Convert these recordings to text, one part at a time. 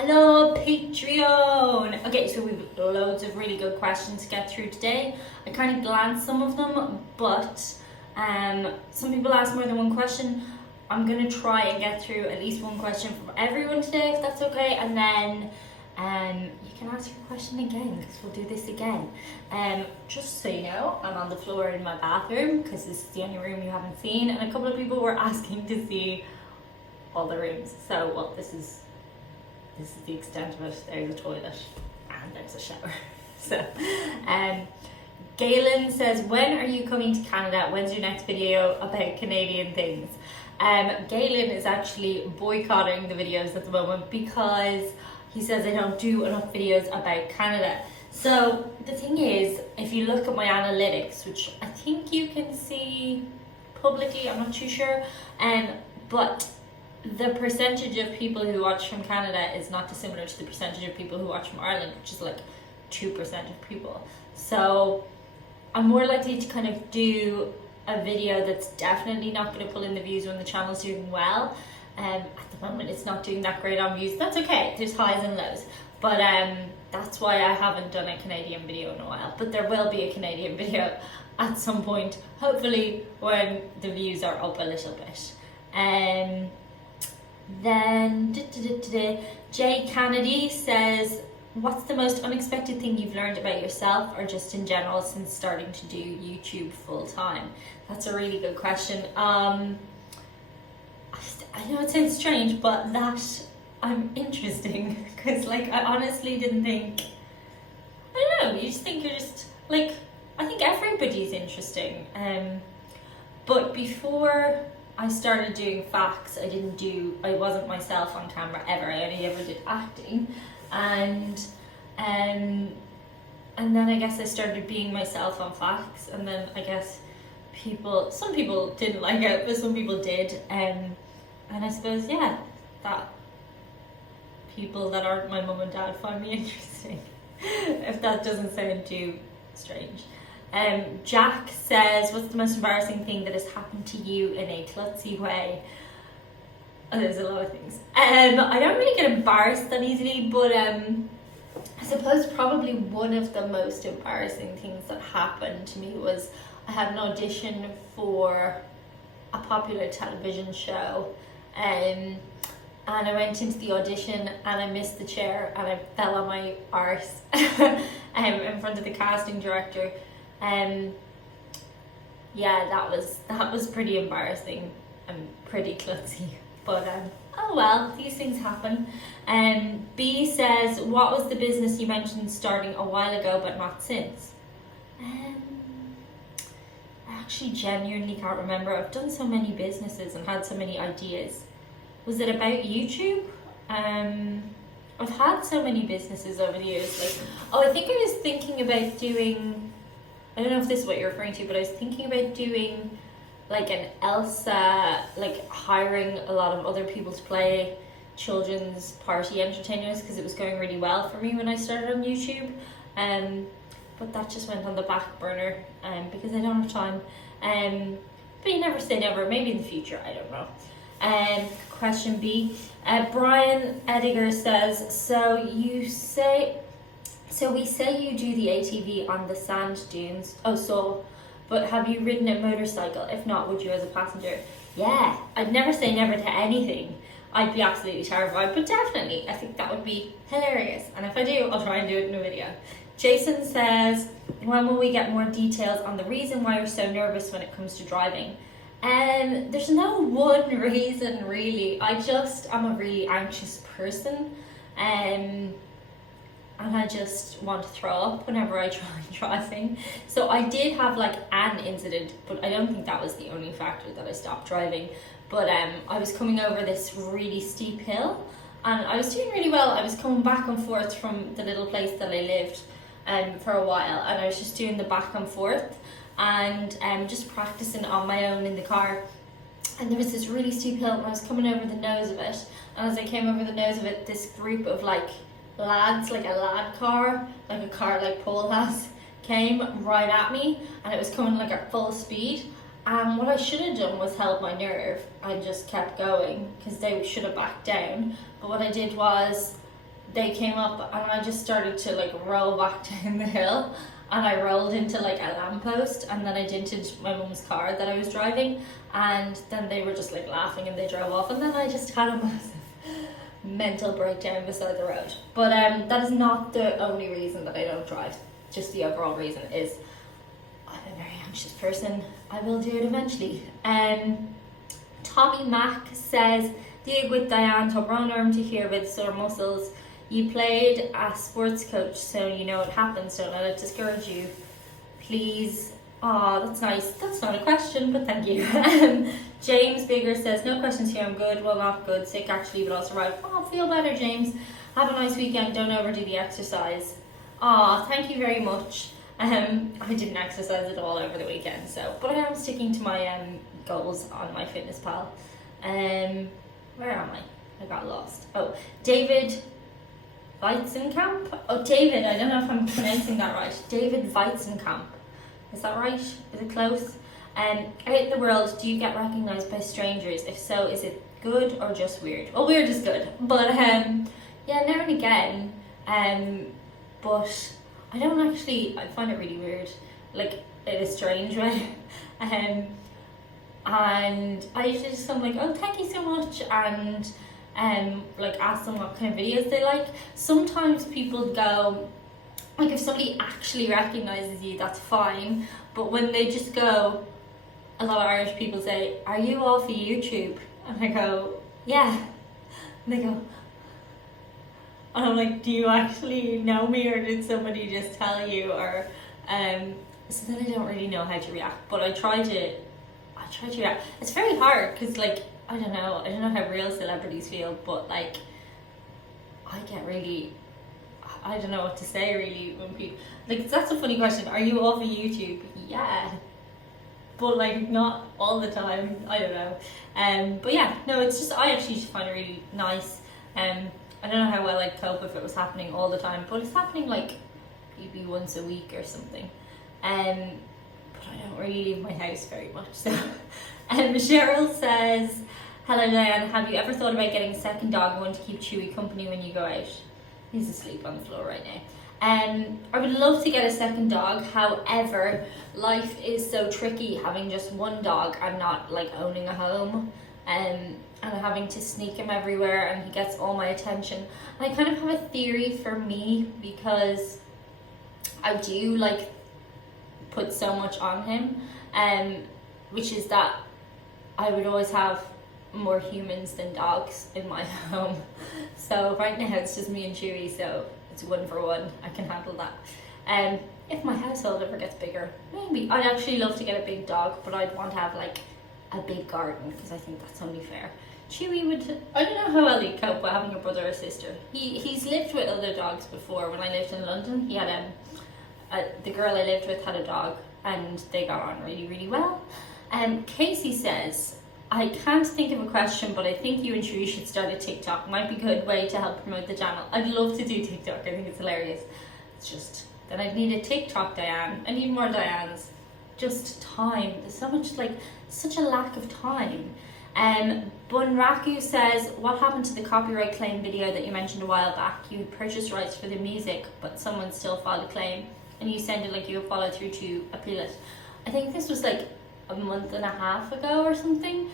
Hello Patreon! Okay, so we've loads of really good questions to get through today. I kind of glanced some of them, but some people asked more than one question. I'm going to try and get through at least one question from everyone today, if that's okay, and then you can ask your question again, because we'll do this again. Just so you know, I'm on the floor in my bathroom, because this is the only room you haven't seen, and a couple of people were asking to see all the rooms. So, well, this is the extent of it. There's a toilet and there's a shower. So, Galen says, when are you coming to Canada? When's your next video about Canadian things? Galen is actually boycotting the videos at the moment because he says I don't do enough videos about Canada. So the thing is, if you look at my analytics, which I think you can see publicly, I'm not too sure, but the percentage of people who watch from Canada is not dissimilar to the percentage of people who watch from Ireland, which is like 2% of people. So I'm more likely to kind of do a video that's definitely not going to pull in the views when the channel's doing well. At the moment it's not doing that great on views. That's okay, there's highs and lows. But that's why I haven't done a Canadian video in a while. But there will be a Canadian video at some point, hopefully when the views are up a little bit. Then Jay Kennedy says, what's the most unexpected thing you've learned about yourself or just in general since starting to do YouTube full time? That's a really good question. I know it sounds strange, but that I'm interesting, because like I honestly didn't think, I don't know, you just think you're just like, I think everybody's interesting. But before I started doing facts, I wasn't myself on camera ever. I only ever did acting, and then I guess I started being myself on facts, and then I guess some people didn't like it, but some people did, and I suppose that people that aren't my mum and dad find me interesting, if that doesn't sound too strange. Jack says, what's the most embarrassing thing that has happened to you in a klutzy way? Oh, there's a lot of things. I don't really get embarrassed that easily, but I suppose probably one of the most embarrassing things that happened to me was I had an audition for a popular television show, and I went into the audition and I missed the chair and I fell on my arse in front of the casting director. That was pretty embarrassing and pretty klutzy, but oh well, these things happen. B says, what was the business you mentioned starting a while ago but not since? I actually genuinely can't remember. I've done so many businesses and had so many ideas. Was it about YouTube? I've had so many businesses over the years. I think I was thinking about doing, I don't know if this is what you're referring to, but I was thinking about doing like an Elsa, like hiring a lot of other people to play children's party entertainers, because it was going really well for me when I started on YouTube. But that just went on the back burner because I don't have time. But you never say never, maybe in the future, I don't know. Question B, Brian Ediger says, so we say you do the ATV on the sand dunes, but have you ridden a motorcycle? If not, would you as a passenger? Yeah, I'd never say never to anything. I'd be absolutely terrified, but definitely, I think that would be hilarious. And if I do, I'll try and do it in a video. Jason says, when will we get more details on the reason why you're so nervous when it comes to driving? There's no one reason really. I'm a really anxious person, and I just want to throw up whenever I try driving. So I did have like an incident, but I don't think that was the only factor that I stopped driving. But I was coming over this really steep hill and I was doing really well. I was coming back and forth from the little place that I lived for a while, and I was just doing the back and forth and just practicing on my own in the car. And there was this really steep hill and I was coming over the nose of it, and as I came over the nose of it, this group of like lads, like a lad car, like a car like Paul has, came right at me, and it was coming like at full speed. And what I should have done was held my nerve. I just kept going because they should have backed down. But what I did was they came up and I just started to like roll back down the hill, and I rolled into like a lamppost, and then I dented my mum's car that I was driving, and then they were just like laughing and they drove off, and then I just had a massive mental breakdown beside the road. But that is not the only reason that I don't drive. Just the overall reason is I'm a very anxious person. I will do it eventually. Tommy Mack says, dig with Diane to arm to hear about sore muscles. You played a sports coach, so you know it happens. Don't let it discourage you. Please. Oh, that's nice. That's not a question, but thank you. James Bigger says, no questions here, I'm good. Well, not good, sick actually, but I'll survive. Oh, feel better, James. Have a nice weekend. Don't overdo the exercise. Oh, thank you very much. I didn't exercise at all over the weekend, but I am sticking to my goals on my Fitness Pal. Where am I? I got lost. Oh, David Weitzenkamp? Oh, David, I don't know if I'm pronouncing that right. David Weitzenkamp. Is that right? Is it close? Out in the world, do you get recognised by strangers? If so, is it good or just weird? Well, weird is good. But yeah, now and again. But I don't actually, I find it really weird. Like, in a strange way. And I usually just come like, oh, thank you so much, and like ask them what kind of videos they like. Sometimes people go, like if somebody actually recognises you, that's fine, but when they just go, a lot of Irish people say, are you off of YouTube? And I go, yeah. And they go, and I'm like, do you actually know me, or did somebody just tell you? Or so then I don't really know how to react, but I try to react. It's very hard because, like, I don't know how real celebrities feel, but like I get really, I don't know what to say really when people, like, that's a funny question. Are you off of YouTube? Yeah, but like not all the time. I don't know. But yeah, no, it's just, I actually just find it really nice. I don't know how well I'd cope if it was happening all the time, but it's happening like maybe once a week or something. But I don't really leave my house very much. So, Cheryl says, hello Diane, have you ever thought about getting a second dog, one to keep Chewy company when you go out? He's asleep on the floor right now. I would love to get a second dog. However, life is so tricky having just one dog and not like owning a home, and having to sneak him everywhere, and he gets all my attention. And I kind of have a theory for me, because I do like put so much on him, which is that I would always have more humans than dogs in my home. So right now it's just me and Chewy, so it's 1 for 1. I can handle that. If my household ever gets bigger, maybe. I'd actually love to get a big dog, but I'd want to have like a big garden, because I think that's only fair. Chewy would, I don't know how well he'd cope with having a brother or sister. He's lived with other dogs before. When I lived in London, he had the girl I lived with had a dog, and they got on really, really well. Casey says, I can't think of a question, but I think you and Chewy should start a TikTok. Might be a good way to help promote the channel. I'd love to do TikTok. I think it's hilarious. It's just that I'd need a TikTok Diane. I need more Dianes. Just time. There's so much, like, such a lack of time. Bunraku says, what happened to the copyright claim video that you mentioned a while back? You purchased rights for the music, but someone still filed a claim, and you sounded like you would follow through to appeal it. I think this was like a month and a half ago or something.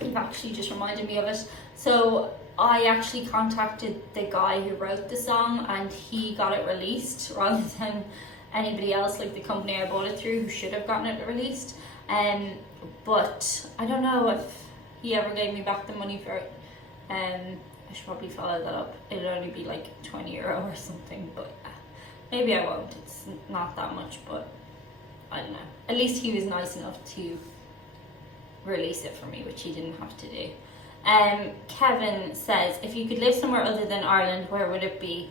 You've actually just reminded me of it. So I actually contacted the guy who wrote the song, and he got it released rather than anybody else, like the company I bought it through, who should have gotten it released. But I don't know if he ever gave me back the money for it. I should probably follow that up. It'd only be like €20 or something, but maybe I won't. It's not that much, but I don't know. At least he was nice enough to release it for me, which he didn't have to do. Kevin says, if you could live somewhere other than Ireland, where would it be?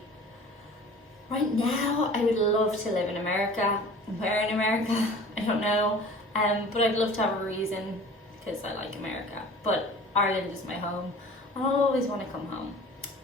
Right now, I would love to live in America. Where in America? I don't know. But I'd love to have a reason, because I like America. But Ireland is my home, and I'll always want to come home.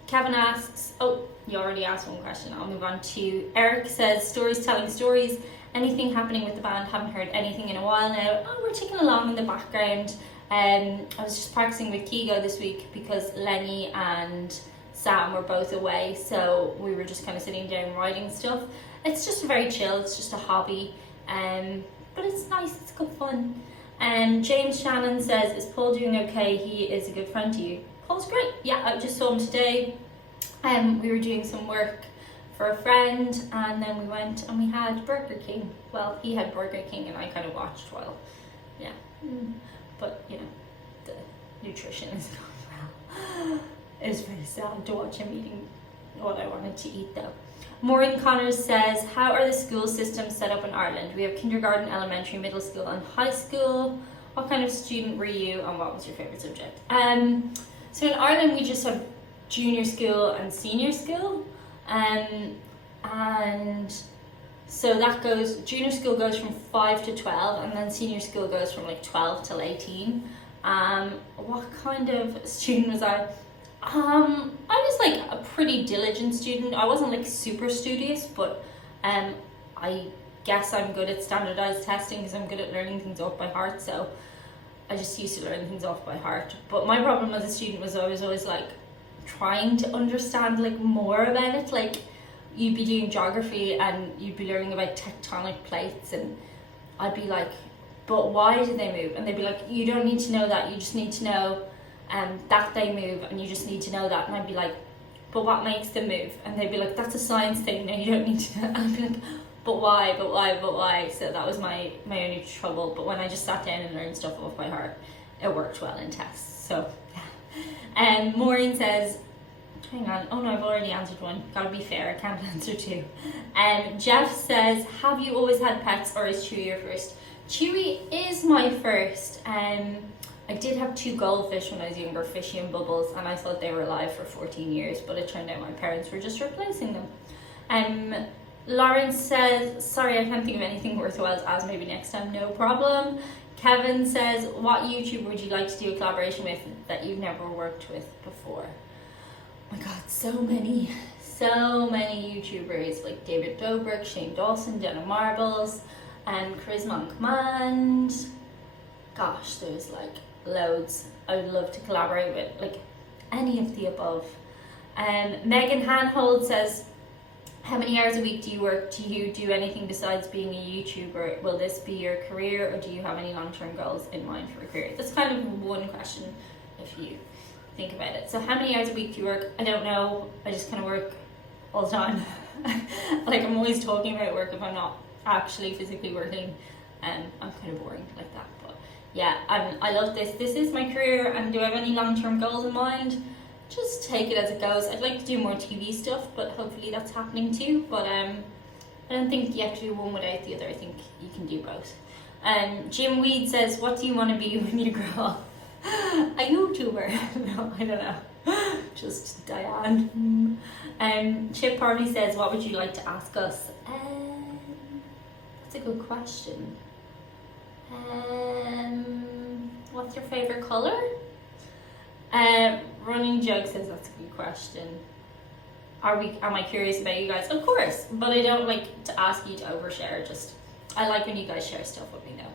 Kevin asks, oh, you already asked one question. I'll move on to Eric says, stories telling stories. Anything happening with the band? Haven't heard anything in a while now. Oh, we're ticking along in the background. I was just practicing with Kigo this week because Lenny and Sam were both away, so we were just kind of sitting down writing stuff. It's just very chill, it's just a hobby, but it's nice, it's good fun. James Shannon says, is Paul doing okay? He is a good friend to you. Paul's great, yeah, I just saw him today. We were doing some work for a friend, and then we went and we had Burger King. Well, he had Burger King and I kind of watched while, yeah. But, you know, the nutrition is going well. It was very sad to watch him eating what I wanted to eat though. Maureen Connors says, how are the school systems set up in Ireland? We have kindergarten, elementary, middle school and high school. What kind of student were you and what was your favourite subject? So in Ireland we just have junior school and senior school. And so that goes, junior school goes from 5 to 12 and then senior school goes from like 12 till 18. What kind of student was I? I was like a pretty diligent student. I wasn't like super studious, but I guess I'm good at standardized testing because I'm good at learning things off by heart, so I just used to learn things off by heart. But my problem as a student was I was always like trying to understand like more about it. Like you'd be doing geography and you'd be learning about tectonic plates and I'd be like, but why do they move? And they'd be like, you don't need to know that, you just need to know that they move and you just need to know that. And I'd be like, but what makes them move? And they'd be like, that's a science thing, no, you don't need to know. And I'd be like, but why? So that was my only trouble. But when I just sat down and learned stuff off by heart, it worked well in tests. So yeah. Maureen says, hang on, oh no, I've already answered one. Gotta be fair, I can't answer two. Jeff says, have you always had pets or is Chewy your first? Chewy is my first. I did have 2 goldfish when I was younger, Fishy and Bubbles, and I thought they were alive for 14 years, but it turned out my parents were just replacing them. Lawrence says, sorry, I can't think of anything worthwhile to ask, maybe next time, no problem. Kevin says, what YouTuber would you like to do a collaboration with that you've never worked with before? Oh my god, so many YouTubers, like David Dobrik, Shane Dawson, Jenna Marbles, and Charisma on Command. Gosh, there's like loads. I would love to collaborate with like any of the above. Megan Handhold says, how many hours a week do you work? Do you do anything besides being a YouTuber? Will this be your career or do you have any long-term goals in mind for a career? That's kind of one question if you think about it. So how many hours a week do you work? I don't know. I just kind of work all the time. Like I'm always talking about work if I'm not actually physically working. I'm kind of boring like that. But yeah, I love this. This is my career. And do I have any long-term goals in mind? Just take it as it goes. I'd like to do more TV stuff, but hopefully that's happening too. But I don't think you have to do one without the other. I think you can do both. Jim Weed says, what do you want to be when you grow up? A YouTuber. No, I don't know. Just Diane. Chip Harvey says, what would you like to ask us? That's a good question. What's your favorite color? Running Joke says that's a good question. Am I curious about you guys? Of course, but I don't like to ask you to overshare. Just I like when you guys share stuff with me though.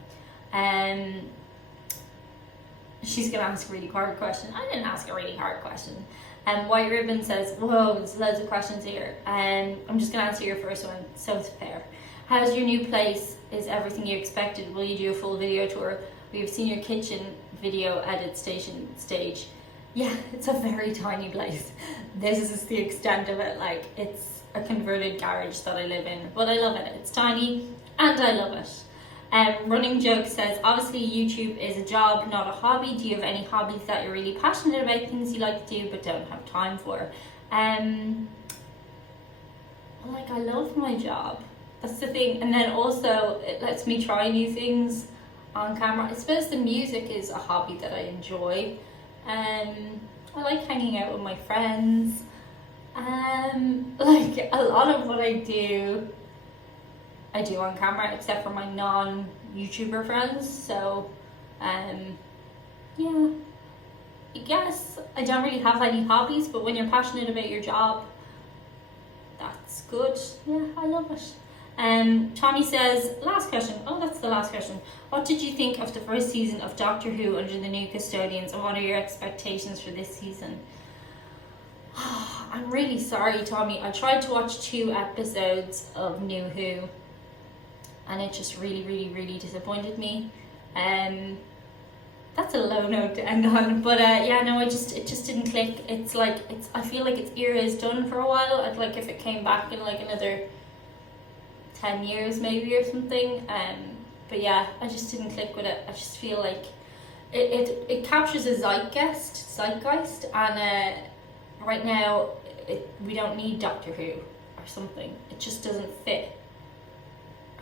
She's gonna ask a really hard question. I didn't ask a really hard question. White Ribbon says, whoa, there's loads of questions here. I'm just gonna answer your first one. So it's fair. How's your new place? Is everything you expected? Will you do a full video tour? We've seen your kitchen video edit stage. Yeah, it's a very tiny place. This is the extent of it. Like, it's a converted garage that I live in, but I love it. It's tiny and I love it. Running Joke says, obviously YouTube is a job, not a hobby. Do you have any hobbies that you're really passionate about, things you like to do but don't have time for? Like, I love my job. That's the thing. And then also it lets me try new things on camera. I suppose the music is a hobby that I enjoy. I like hanging out with my friends. Like a lot of what I do on camera, except for my non-YouTuber friends. So, yeah, I guess I don't really have any hobbies, but when you're passionate about your job, that's good. Yeah, I love it. Tommy says, last question. Oh, that's the last question. What did you think of the first season of Doctor Who under the new custodians, and what are your expectations for this season? I'm really sorry, Tommy. I tried to watch 2 episodes of New Who, and it just really, really, really disappointed me. That's a low note to end on, but yeah, no, it just didn't click. It's like I feel like its era is done for a while. I'd like if it came back in like another 10 years maybe or something. But yeah, I just didn't click with it. I just feel like it captures a zeitgeist, and right now we don't need Doctor Who or something. It just doesn't fit.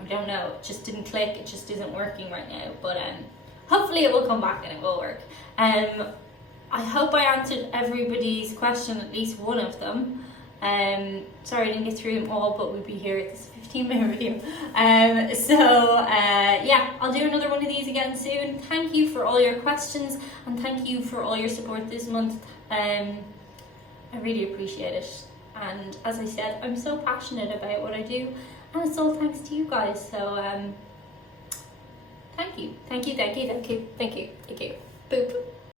I don't know. It just didn't click. It just isn't working right now. But hopefully it will come back and it will work. I hope I answered everybody's question, at least one of them. Sorry I didn't get through them all, but we'll be here at this 15-minute video. Yeah, I'll do another one of these again soon. Thank you for all your questions, and thank you for all your support this month. I really appreciate it. And as I said, I'm so passionate about what I do, and it's all thanks to you guys. So thank you. Boop.